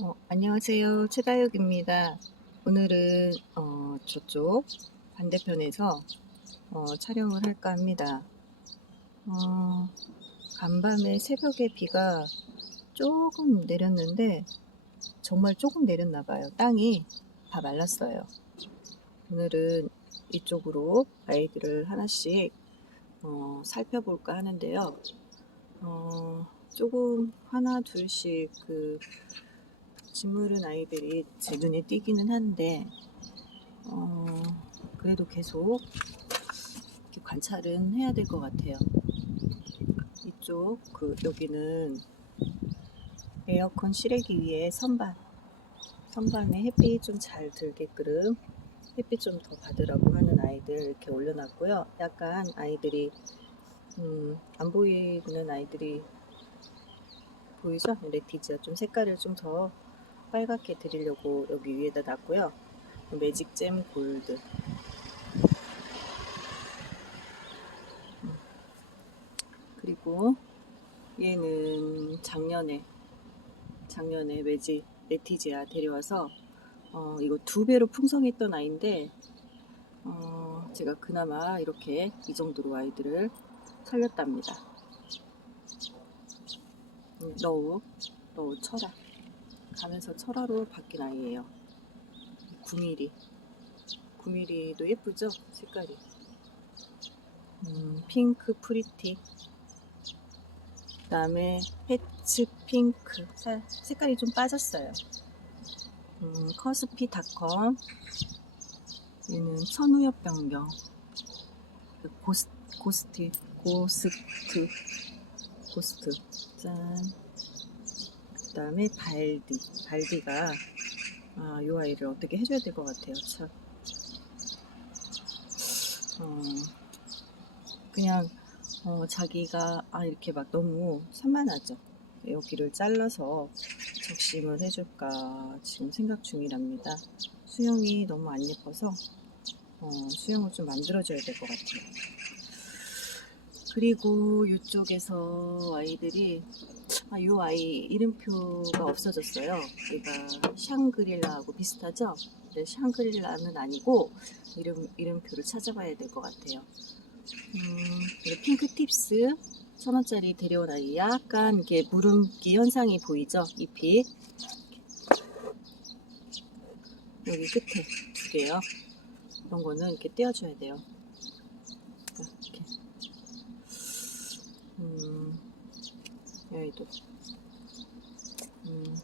어, 안녕하세요. 최다육입니다. 오늘은 어, 저쪽 반대편에서 어, 촬영을 할까 합니다. 어, 간밤에 새벽에 비가 조금 내렸는데 정말 조금 내렸나 봐요. 땅이 다 말랐어요. 오늘은 이쪽으로 아이들을 하나씩 어, 살펴볼까 하는데요. 어, 조금 하나 둘씩 그 짓무른 아이들이 제 눈에 띄기는 한데 어, 그래도 계속 관찰은 해야 될 것 같아요. 이쪽 그 여기는 에어컨 실외기 위에 선반 선반에 햇빛 좀 잘 들게끔 햇빛 좀 더 받으라고 하는 아이들 이렇게 올려놨고요. 약간 아이들이 음, 안 보이는 아이들이 보이죠? 레티지아 좀 색깔을 좀 더 빨갛게 드리려고 여기 위에다 놨고요. 매직잼 골드. 음. 그리고 얘는 작년에 작년에 매직 레티지아 데려와서 어, 이거 두 배로 풍성했던 아이인데 어, 제가 그나마 이렇게 이 정도로 아이들을 살렸답니다. 음, 너우 너우 철화 가면서 철화로 바뀐 아이예요. 9mm 9mm도 예쁘죠? 색깔이. 음, 핑크 프리티. 그 다음에 패츠 핑크. 살- 색깔이 좀 빠졌어요. 음, 커스피 닷컴. 얘는 천우엽 변경. 그 고스, 고스트 고스트. 고스트. 짠 그 다음에 발디 발디가 아, 요 아이를 어떻게 해줘야 될 것 같아요 참. 어, 그냥 어, 자기가 아 이렇게 막 너무 산만하죠. 여기를 잘라서 적심을 해줄까 지금 생각 중이랍니다. 수영이 너무 안 예뻐서 어, 수영을 좀 만들어줘야 될 것 같아요. 그리고 이쪽에서 아이들이 아, 이 아이 이름표가 없어졌어요. 얘가 샹그릴라하고 비슷하죠? 근데 샹그릴라는 아니고 이름, 이름표를 찾아봐야 될 것 같아요. 음, 핑크 팁스 천 원짜리 데려온 아이 약간 이게 무름기 현상이 보이죠? 잎이 여기 끝에 두 개요. 이런 거는 이렇게 떼어줘야 돼요. 이렇게. 음, 여기도. 음,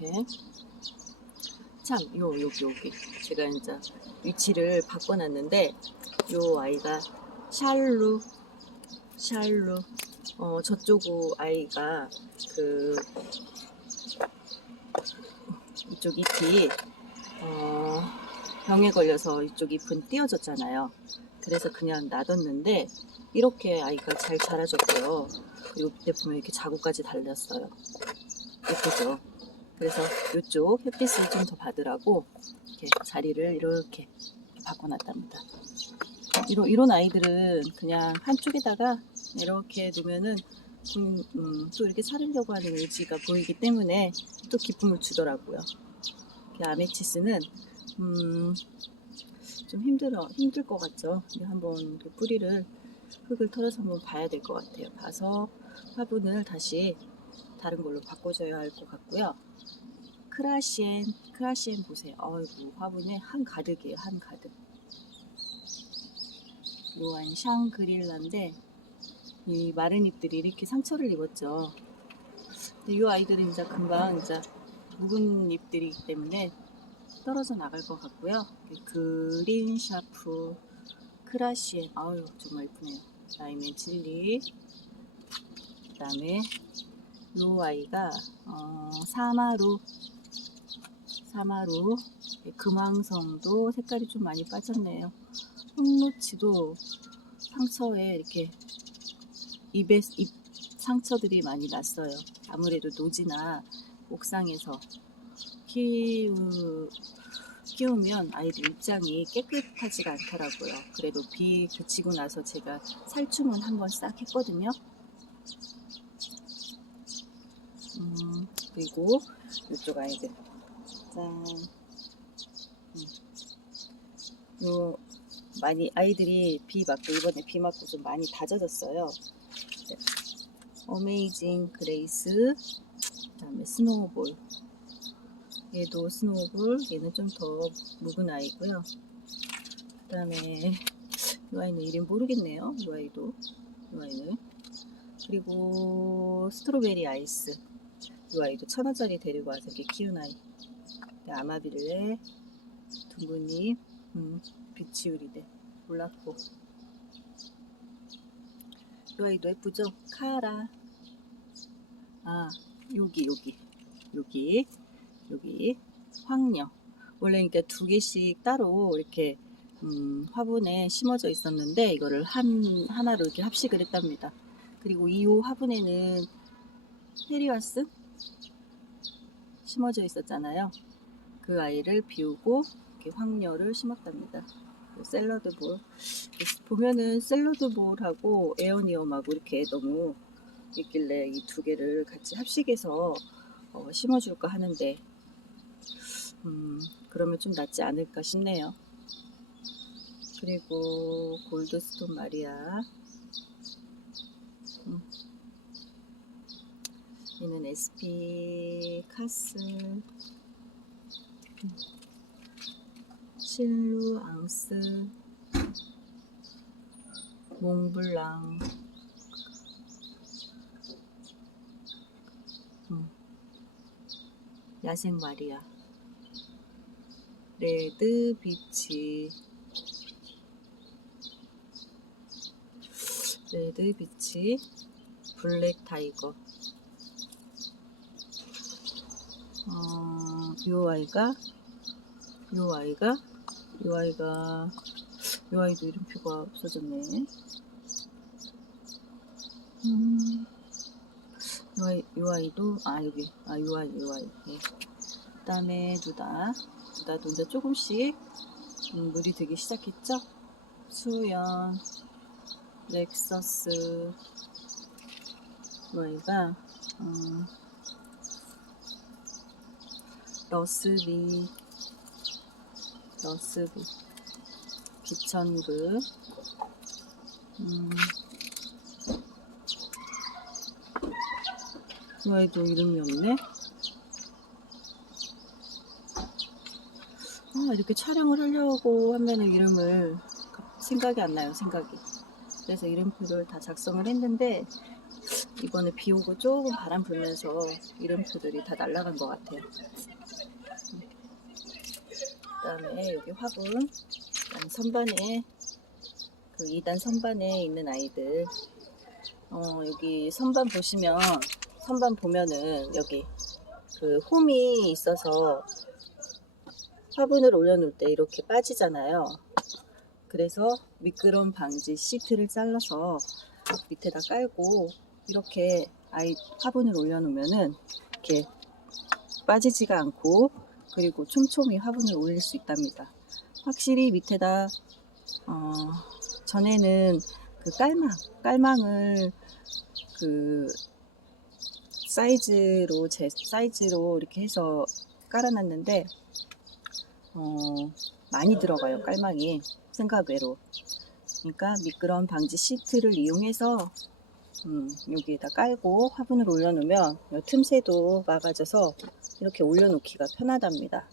이렇게. 참, 요, 여기, 여기. 제가 이제 위치를 바꿔놨는데, 요 아이가 샬루, 샬루. 어, 저쪽 아이가 그, 이쪽 잎이, 어, 병에 걸려서 이쪽 잎은 띄어졌잖아요. 그래서 그냥 놔뒀는데 이렇게 아이가 잘 자라줬고요. 그리고 밑에 보면 이렇게 자국까지 달렸어요. 예쁘죠? 그래서 이쪽 햇빛을 좀 더 받으라고 이렇게 자리를 이렇게 바꿔놨답니다. 이런, 이런 아이들은 그냥 한쪽에다가 이렇게 놓으면은 음, 음, 또 이렇게 살으려고 하는 의지가 보이기 때문에 또 기쁨을 주더라고요. 아메치스는 음, 좀 힘들어 힘들 것 같죠. 한번 그 뿌리를 흙을 털어서 한번 봐야 될 것 같아요. 봐서 화분을 다시 다른 걸로 바꿔줘야 할 것 같고요. 크라시엔 크라시엔 보세요. 어이구 화분에 한 가득이에요. 한 가득. 로안 샹그릴라인데 이 마른 잎들이 이렇게 상처를 입었죠. 근데 이 아이들은 이제 금방 이제 묵은 잎들이기 때문에 떨어져 나갈 것 같고요. 그린 샤프 크라시엔 아유 정말 예쁘네요. 라이멘 칠리 그 다음에 요 아이가 어, 사마루 사마루 금왕성도 색깔이 좀 많이 빠졌네요. 흑무치도 상처에 이렇게 입에 입 상처들이 많이 났어요. 아무래도 노지나 옥상에서 키우, 키우면 아이들 입장이 깨끗하지가 않더라고요. 그래도 비 그치고 나서 제가 살충은 한번 싹 했거든요. 그리고 이쪽 아이들. 짠. 음. 요 많이 아이들이 비 맞고 이번에 비 맞고 좀 많이 다져졌어요. 네. 어메이징 그레이스 그 다음에 스노우볼 얘도 스노우볼 얘는 좀 더 묵은 아이고요. 그 다음에 이 아이는 이름 모르겠네요. 이 아이도. 이 아이는. 그리고 스트로베리 아이스. 이 아이도 천 원짜리 데리고 와서 이렇게 키운 아이. 네, 아마빌레 둥근잎 음, 비치우리대. 몰랐고. 이 아이도 예쁘죠? 카라. 아 여기 여기. 여기 여기 황녀 원래 그러니까 두 개씩 따로 이렇게 음, 화분에 심어져 있었는데 이거를 한 하나로 이렇게 합식을 했답니다. 그리고 이 화분에는 헤리와스 심어져 있었잖아요. 그 아이를 비우고 이렇게 황녀를 심었답니다. 그 샐러드볼 보면은 샐러드볼하고 에어니엄하고 이렇게 너무 있길래 이 두 개를 같이 합식해서 어, 심어줄까 하는데 음, 그러면 좀 낫지 않을까 싶네요. 그리고 골드스톤 마리아 음. 얘는 SP 카스 음. 실루 앙스 몽블랑 음. 야생 마리아 레드 비치. 레드 비치. 블랙 타이거. 어, 요 아이가? 요 아이가? 요 아이가 요 아이도 이름표가 없어졌네. 음, 요, 아이, 요 아이도 아 여기. 아요 아이 요 아이. 예. 그 다음에 누다 누다도 이제 조금씩 음, 물이 들기 시작했죠? 수연 렉서스 뭐이가 음, 러스비 러스비 기천그 음, 이 아이도 이름이 없네 아, 이렇게 촬영을 하려고 하면은 이름을 생각이 안 나요 생각이 그래서 이름표를 다 작성을 했는데 이번에 비 오고 조금 바람 불면서 이름표들이 다 날아간 것 같아요. 그 다음에 여기 화분, 선반에 그 2단 선반에 있는 아이들. 어, 여기 선반 보시면 선반 보면은 여기 그 홈이 있어서 화분을 올려놓을 때 이렇게 빠지잖아요. 그래서 미끄럼 방지 시트를 잘라서 밑에다 깔고 이렇게 아이 화분을 올려놓으면은 이렇게 빠지지가 않고 그리고 촘촘히 화분을 올릴 수 있답니다. 확실히 밑에다 어, 전에는 그 깔망 깔망을 그 사이즈로 제 사이즈로 이렇게 해서 깔아놨는데 어, 많이 들어가요 깔망이 생각외로. 그러니까 미끄럼 방지 시트를 이용해서 음, 여기에다 깔고 화분을 올려놓으면 이 틈새도 막아져서 이렇게 올려놓기가 편하답니다.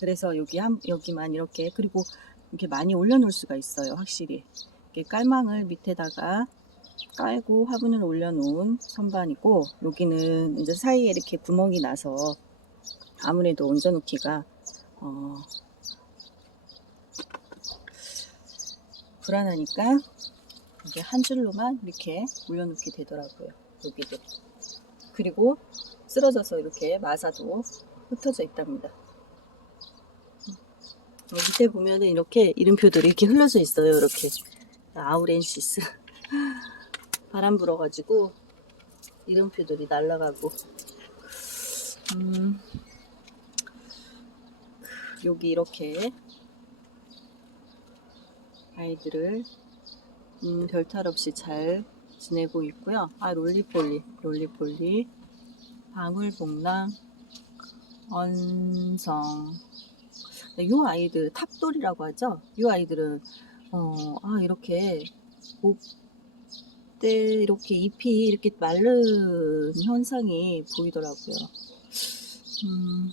그래서 여기 한 여기만 이렇게 그리고 이렇게 많이 올려놓을 수가 있어요. 확실히 이렇게 깔망을 밑에다가 깔고 화분을 올려놓은 선반이고 여기는 이제 사이에 이렇게 구멍이 나서 아무래도 얹어놓기가 어, 불안하니까 이게 한 줄로만 이렇게 올려놓게 되더라고요. 여기도. 그리고 쓰러져서 이렇게 마사도 흩어져 있답니다. 어, 밑에 보면은 이렇게 이름표들이 이렇게 흘러져 있어요. 이렇게 아우렌시스 바람 불어가지고 이름표들이 날아가고 음, 여기 이렇게 아이들을 음, 별탈 없이 잘 지내고 있고요. 아 롤리폴리, 롤리폴리. 방울복랑, 언성. 네, 요 아이들 탑돌이라고 하죠. 요 아이들은 어, 아 이렇게 목대 이렇게 잎이 이렇게 마른 현상이 보이더라고요. 음,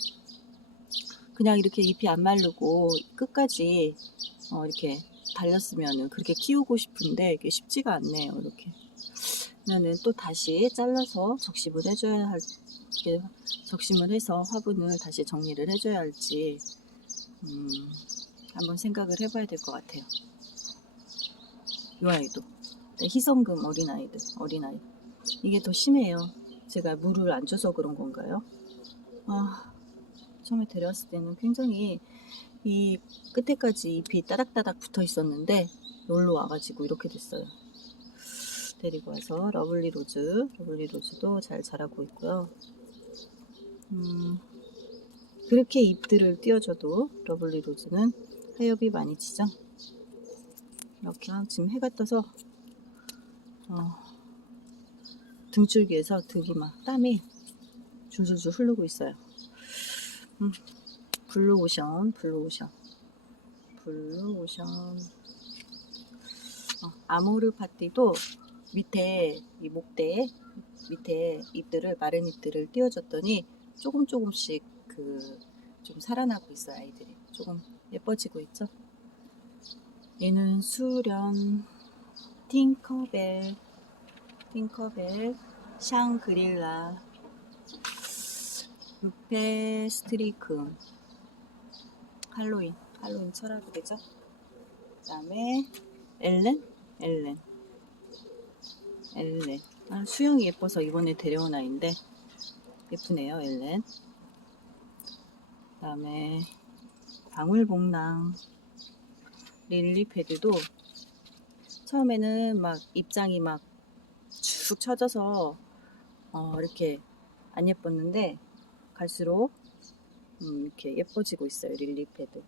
그냥 이렇게 잎이 안 마르고 끝까지 어, 이렇게 달렸으면 그렇게 키우고 싶은데 이게 쉽지가 않네요. 이렇게. 그러면은 또 다시 잘라서 적심을 해줘야 할, 적심을 해서 화분을 다시 정리를 해줘야 할지, 음, 한번 생각을 해봐야 될 것 같아요. 이 아이도. 네, 희성금 어린아이들, 어린아이. 이게 더 심해요. 제가 물을 안 줘서 그런 건가요? 아, 처음에 데려왔을 때는 굉장히 이 끝에까지 잎이 따닥따닥 붙어 있었는데 놀러 와가지고 이렇게 됐어요. 데리고 와서 러블리 로즈, 러블리 로즈도 잘 자라고 있고요. 음, 그렇게 잎들을 띄워줘도 러블리 로즈는 하엽이 많이 지죠. 이렇게 한- 지금 해가 떠서 어, 등줄기에서 등이 막 땀이 줄줄줄 흐르고 있어요. 음, 블루오션, 블루오션, 블루오션. 어, 아모르 파티도 밑에 이 목대 밑에 잎들을 마른 잎들을 띄워줬더니 조금 조금씩 그 좀 살아나고 있어요 아이들이 조금 예뻐지고 있죠. 얘는 수련, 팅커벨, 팅커벨, 샹그릴라, 루페 스트리크, 할로윈, 할로윈 철학이죠. 그 다음에 엘렌, 엘렌, 엘렌. 아, 수영이 예뻐서 이번에 데려온 아이인데 예쁘네요, 엘렌. 그 다음에 방울복랑, 릴리패드도 처음에는 막 입장이 막 쭉 쳐져서 어, 이렇게 안 예뻤는데 갈수록 음, 이렇게 예뻐지고 있어요 릴리 패드.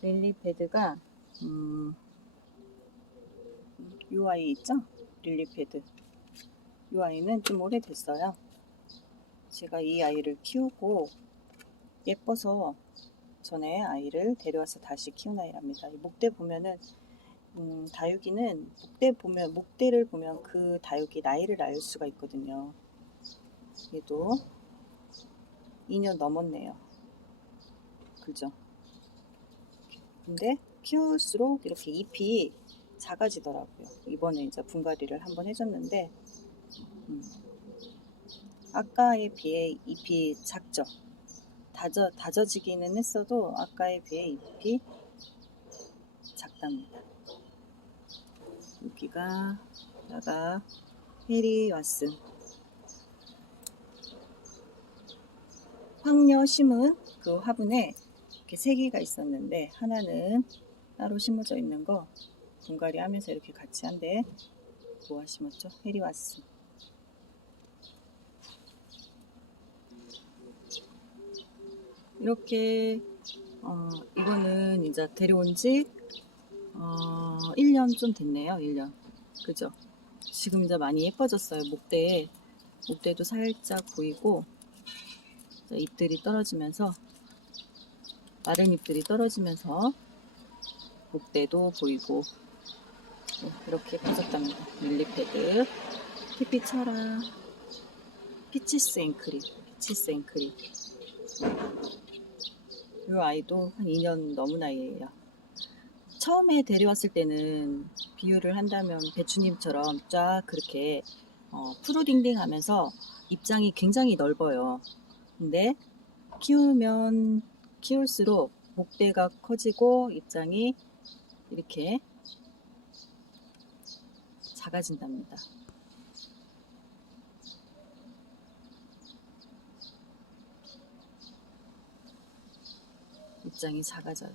릴리 패드가 음, 이 아이 있죠? 릴리 패드. 이 아이는 좀 오래됐어요. 제가 이 아이를 키우고 예뻐서 전에 아이를 데려와서 다시 키운 아이랍니다. 이 목대 보면은 음, 다육이는 목대 보면 목대를 보면 그 다육이 나이를 알 수가 있거든요. 얘도 2년 넘었네요. 그죠? 근데 키울수록 이렇게 잎이 작아지더라고요. 이번에 이제 분갈이를 한번 해줬는데 음, 아까에 비해 잎이 작죠. 다져 다져지기는 했어도 아까에 비해 잎이 작답니다. 여기가 해리 왓슨 황녀 심은 그 화분에 이렇게 세 개가 있었는데 하나는 따로 심어져 있는 거 분갈이 하면서 이렇게 같이 한데 뭐가 심었죠? 해리 왓슨 이렇게 어, 이거는 이제 데려온 지 어, 1년 좀 됐네요. 1년. 그죠? 지금 이제 많이 예뻐졌어요. 목대에. 목대도 살짝 보이고, 자, 잎들이 떨어지면서, 마른 잎들이 떨어지면서, 목대도 보이고, 네, 이렇게 예뻐졌답니다. 밀리패드, 피피처라, 피치스 앵크리, 피치스 앵크리. 이 아이도 한 2년 넘은 아이예요. 처음에 데려왔을 때는 비유를 한다면 배추님처럼 쫙 그렇게 어, 푸르딩딩 하면서 입장이 굉장히 넓어요. 근데 키우면 키울수록 목대가 커지고 입장이 이렇게 작아진답니다. 입장이 작아져요.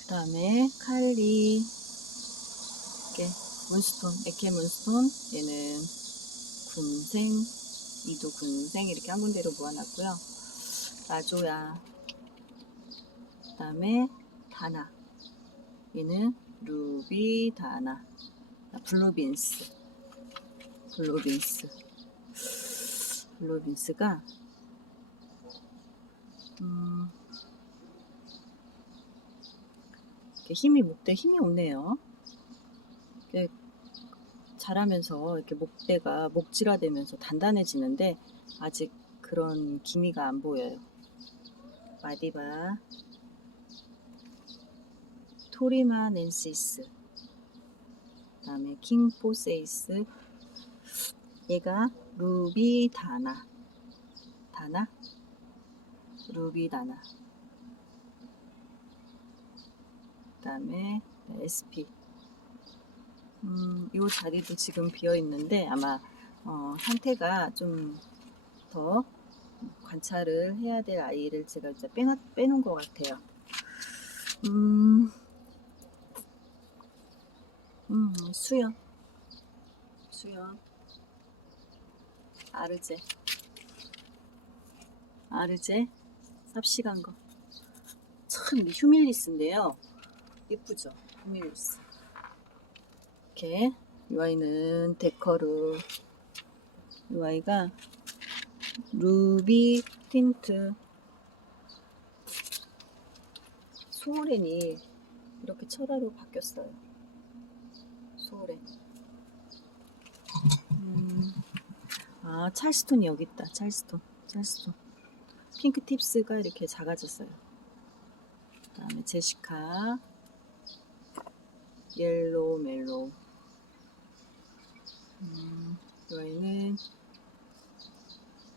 그 다음에 칼리 문스톤 에케 문스톤 얘는 군생 이도 군생 이렇게 한 군데로 모아놨고요 라조야 그 다음에 다나 얘는 루비 다나 블루빈스 블루빈스. 블루빈스가 음, 이렇게 힘이 목대 힘이 없네요. 자라면서 이렇게 목대가 목질화되면서 단단해지는데 아직 그런 기미가 안 보여요. 마디바, 토리마 넨시스, 그다음에 킹포세이스, 얘가 루비 다나, 다나, 루비 다나. 그다음에 SP. 음, 이 자리도 지금 비어 있는데 아마 어, 상태가 좀 더 관찰을 해야 될 아이를 제가 이제 빼놔, 빼놓은 것 같아요. 음, 음, 수영, 수영, 아르제, 아르제, 삽시간 거. 참 휴밀리스인데요. 예쁘죠? 휴밀리스. 이렇게 이 아이는 데커르 이 아이가 루비 틴트. 소오렌이 이렇게 철화로 바뀌었어요. 소오렌 음, 아 찰스톤이 여기 있다. 찰스톤 찰스톤. 핑크 팁스가 이렇게 작아졌어요. 그 다음에 제시카. 옐로우 멜로우 음, 이거는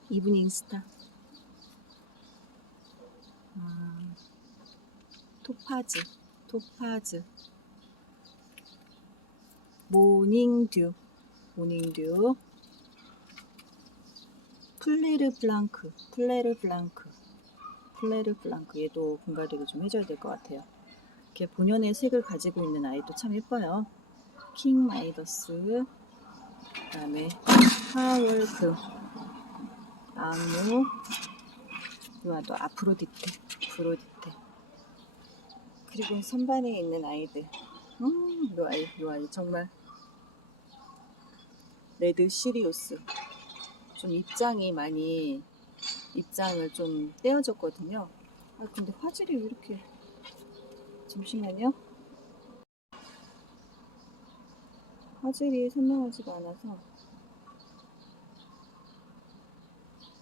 이브닝 스타. 아, 토파즈 토파즈. 모닝듀 모닝듀. 플레르 블랑크 플레르 블랑크. 플레르 블랑크. 얘도 분갈이를 좀 해줘야 될 것 같아요. 이렇게 본연의 색을 가지고 있는 아이도 참 예뻐요. 킹 마이더스 그 다음에 하월크 나무. 이와도 아프로디테 아프로디테. 그리고 선반에 있는 아이들. 음, 이 아이 이 아이. 정말 레드 시리우스. 좀 입장이 많이 입장을 좀 떼어졌거든요. 아 근데 화질이 왜 이렇게 잠시만요 화질이 선명하지가 않아서.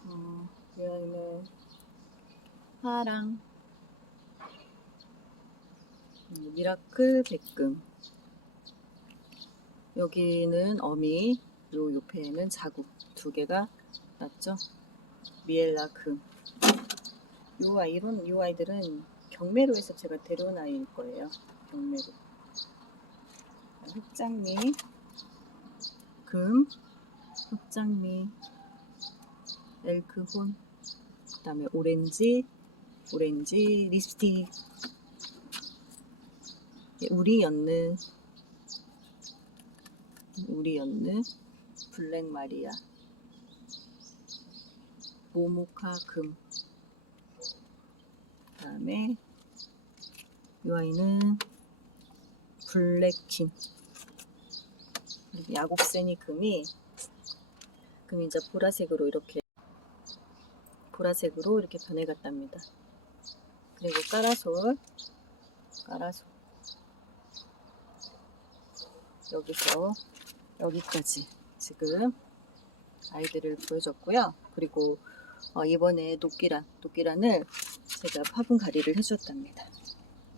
어, 이 아이는 파랑. 음, 미라클 백금. 여기는 어미 요 옆에는 자국. 두 개가 났죠? 미엘라 금. 요 아이는 요 아이들은 경매로에서 제가 데려온 아이일 거예요. 경매로. 흑장미, 금, 흑장미, 엘크혼, 그 다음에 오렌지, 오렌지 립스틱, 예, 우리 연느, 우리 연느, 블랙 마리아. 모모카 금. 그 다음에 이 아이는 블랙킨. 야곱세니 금이 금이 이제 보라색으로 이렇게 보라색으로 이렇게 변해갔답니다. 그리고 까라솔, 까라솔. 여기서 여기까지 지금 아이들을 보여줬고요. 그리고 어, 이번에 녹기란, 녹기란을 제가 화분 가리를 해주었답니다.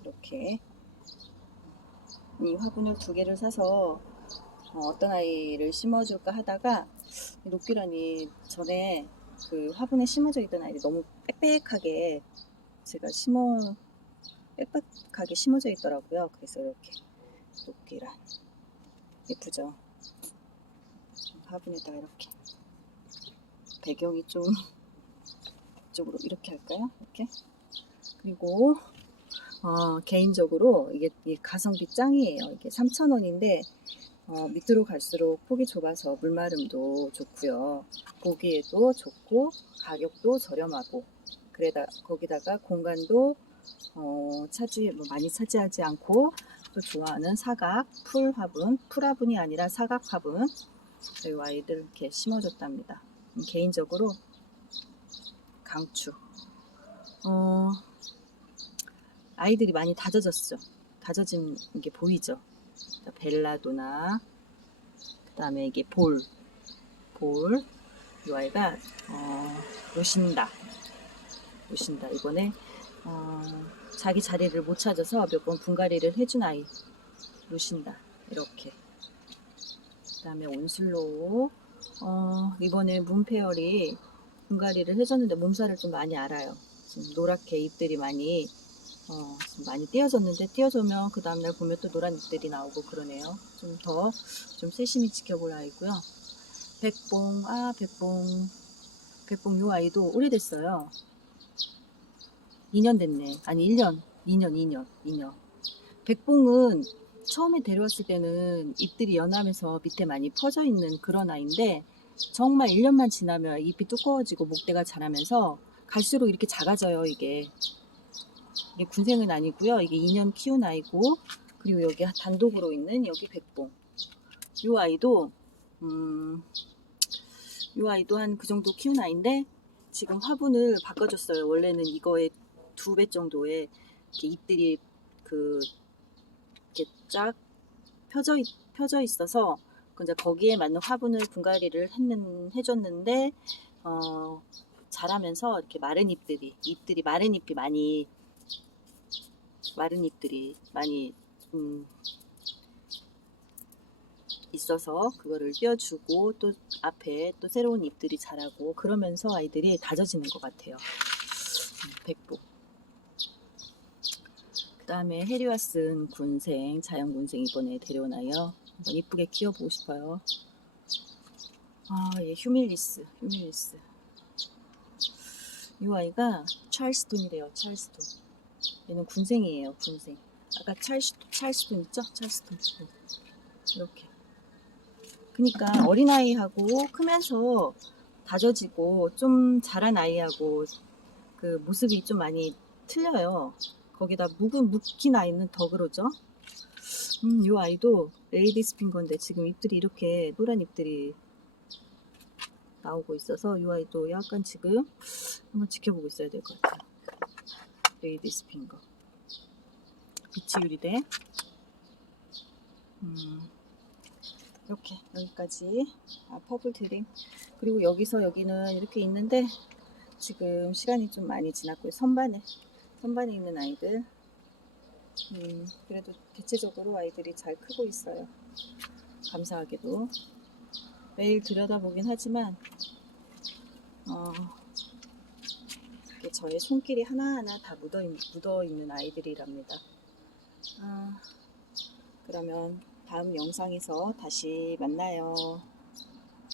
이렇게 이 화분을 두 개를 사서 어, 떤 아이를 심어줄까 하다가 이 녹기란이 전에 그 화분에 심어져 있던 아이들이 너무 빽빽하게 제가 심어 빽빽하게 심어져 있더라고요. 그래서 이렇게 녹기란 예쁘죠? 화분에다가 이렇게 배경이 좀 이쪽으로 이렇게 할까요? 이렇게 그리고 어, 개인적으로 이게, 이 가성비 짱이에요. 이게 3,000원인데 어, 밑으로 갈수록 폭이 좁아서 물마름도 좋고요. 보기에도 좋고 가격도 저렴하고 그래다 거기다가 공간도 어, 차지 뭐 많이 차지하지 않고 또 좋아하는 사각 풀 화분 풀 화분이 아니라 사각 화분 이 아이들 이렇게 심어줬답니다. 음, 개인적으로 강추. 어, 아이들이 많이 다져졌죠. 다져진 게 보이죠. 자, 벨라도나, 그 다음에 이게 볼, 볼. 이 아이가 어, 노신다, 노신다. 이번에 어, 자기 자리를 못 찾아서 몇 번 분갈이를 해준 아이, 노신다. 이렇게. 그 다음에 온슬로우. 어, 이번에 문페어리 분갈이를 해줬는데 몸살을 좀 많이 알아요. 지금 노랗게 잎들이 많이 어, 좀 많이 띄어졌는데 띄어져면 그 다음날 보면 또 노란 잎들이 나오고 그러네요. 좀더좀 세심히 지켜볼 아이고요. 백봉, 아 백봉, 백봉 요 아이도 오래됐어요. 2년 됐네. 아니 1년, 2년, 2년, 2년. 백봉은 처음에 데려왔을 때는 잎들이 연하면서 밑에 많이 퍼져 있는 그런 아이인데 정말 1년만 지나면 잎이 두꺼워지고 목대가 자라면서 갈수록 이렇게 작아져요 이게 이게 군생은 아니고요. 이게 2년 키운 아이고 그리고 여기 단독으로 있는 여기 백봉. 이 아이도 음, 이 아이도 한 그 정도 키운 아이인데 지금 화분을 바꿔줬어요. 원래는 이거의 두 배 정도의 이렇게 잎들이 그 이렇게 쫙 펴져 있, 펴져 있어서 그 이제 거기에 맞는 화분을 분갈이를 했는 해줬는데 어, 자라면서 이렇게 마른 잎들이 잎들이 마른 잎이 많이 마른 잎들이 많이 음, 있어서 그거를 띄워주고 또 앞에 또 새로운 잎들이 자라고 그러면서 아이들이 다져지는 것 같아요. 음, 백복. 그 다음에 해리와슨 군생, 자연 군생 이번에. 한번 이쁘게 키워보고 싶어요. 아, 얘 휴밀리스, 휴밀리스. 이 아이가 찰스톤이래요, 찰스톤. 얘는 군생이에요, 군생. 아까 찰스, 찰스톤 있죠? 찰스톤. 네. 이렇게. 그니까 어린아이하고 크면서 다져지고 좀 자란 아이하고 그 모습이 좀 많이 틀려요. 거기다 묵은 묵힌 아이는 더 그러죠. 음, 요 아이도 레이디 스 핑거인데 지금 잎들이 이렇게 노란 잎들이 나오고 있어서 요 아이도 약간 지금 한번 지켜보고 있어야 될 것 같아요. 레이디 스 핑거. 비치 유리대. 음, 이렇게 여기까지 아, 퍼블 드림. 그리고 여기서 여기는 이렇게 있는데 지금 시간이 좀 많이 지났고요. 선반에 선반에 있는 아이들. 음, 그래도 대체적으로 아이들이 잘 크고 있어요. 감사하게도. 매일 들여다보긴 하지만, 어, 저의 손길이 하나하나 다 묻어, 묻어 있는 아이들이랍니다. 아, 그러면 다음 영상에서 다시 만나요.